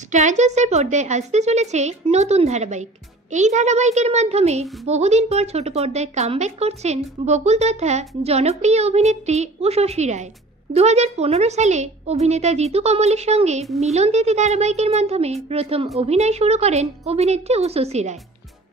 Star জলসার পর্দায় আসতে চলেছে নতুন ধারাবাহিক। এই ধারাবাহিকের মাধ্যমে বহুদিন পর ছোট পর্দায় কামব্যাক করছেন বকুল তথা জনপ্রিয় অভিনেত্রী উষসী রায়। 2015 সালে অভিনেতা জিতু কমলের সঙ্গে মিলন তিথি ধারাবাহিকের মাধ্যমে প্রথম অভিনয় শুরু করেন অভিনেত্রী উষসী রায়।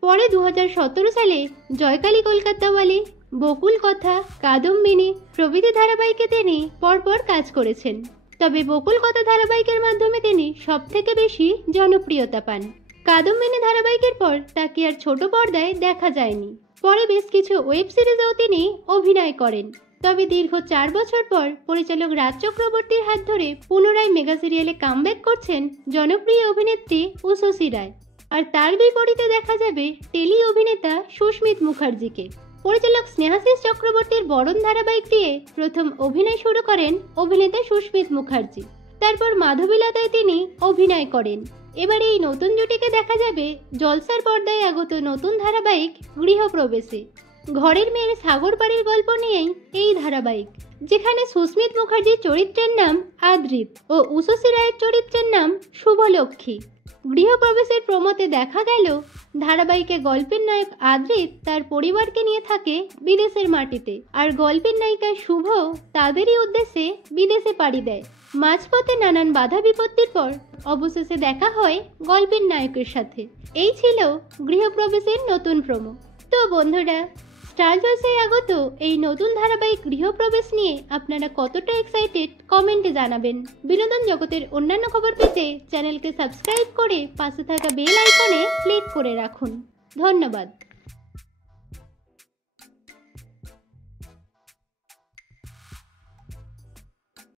পরে 2017 সালে জয়কালী কলকাতাওয়ালি, বকুল কথা, কাদম্বিনী প্রভৃতি ধারাবাহিকে তিনি পরপর কাজ করেছেন। তবে বকুল কথা ধারাবাহিকের মাধ্যমে তিনি সবথেকে বেশি জনপ্রিয়তা পান। কাদম্বিনী ধারাবাহিকের পর তাকে আর ছোট পর্দায় দেখা যায়নি। পরে বেশ কিছু ওয়েব সিরিজেও তিনি অভিনয় করেন। তবে দীর্ঘ 4 বছর পর পরিচালক রাজ চক্রবর্তীর হাত ধরে পুনরায় মেগা সিরিয়ালে কামব্যাক করছেন জনপ্রিয় অভিনেত্রী উষসী রায়। আর তার বিপরীতে দেখা যাবে টেলি অভিনেতা সুস্মিত মুখার্জিকে। পরিচালক স্নেহাশিস চক্রবর্তীর বরণ ধারাবাহিক দিয়ে প্রথম অভিনয় শুরু করেন অভিনেতা সুস্মিত মুখার্জি। তারপর মাধবীলতায় তিনি অভিনয় করেন। এবার এই নতুন জুটিকে দেখা যাবে জলসার পর্দায় আগত নতুন ধারাবাহিক গৃহপ্রবেশে। ঘরের মেয়ের সাগর পাড়ির গল্প নিয়েই এই ধারাবাহিক, যেখানে সুস্মিত মুখার্জির চরিত্রের নাম আদ্রিত ও উষসী রায়ের চরিত্রের নাম শুভলক্ষ্মী। গৃহপ্রবেশের প্রমোতে দেখা গেল ধারাবাহিকে গল্পের নায়ক আদ্রিত তার পরিবারকে নিয়ে থাকে বিদেশের মাটিতে, আর গল্পের নায়িকা শুভ তাদেরই উদ্দেশ্যে বিদেশে পাড়ি দেয়। মাঝপথে নানান বাধা বিপত্তির পর অবশেষে দেখা হয় গল্পের নায়কের সাথে। এই ছিল গৃহপ্রবেশের নতুন প্রমো। তো বন্ধুরা, স্টার জলসায় আগত এই নতুন ধারাবাহিক গৃহপ্রবেশ নিয়ে আপনারা কতটা এক্সাইটেড কমেন্টে জানাবেন। বিনোদন জগতের অন্যান্য খবর পেতে চ্যানেলকে সাবস্ক্রাইব করে পাশে থাকা বেল আইকনে ক্লিক করে রাখুন। ধন্যবাদ।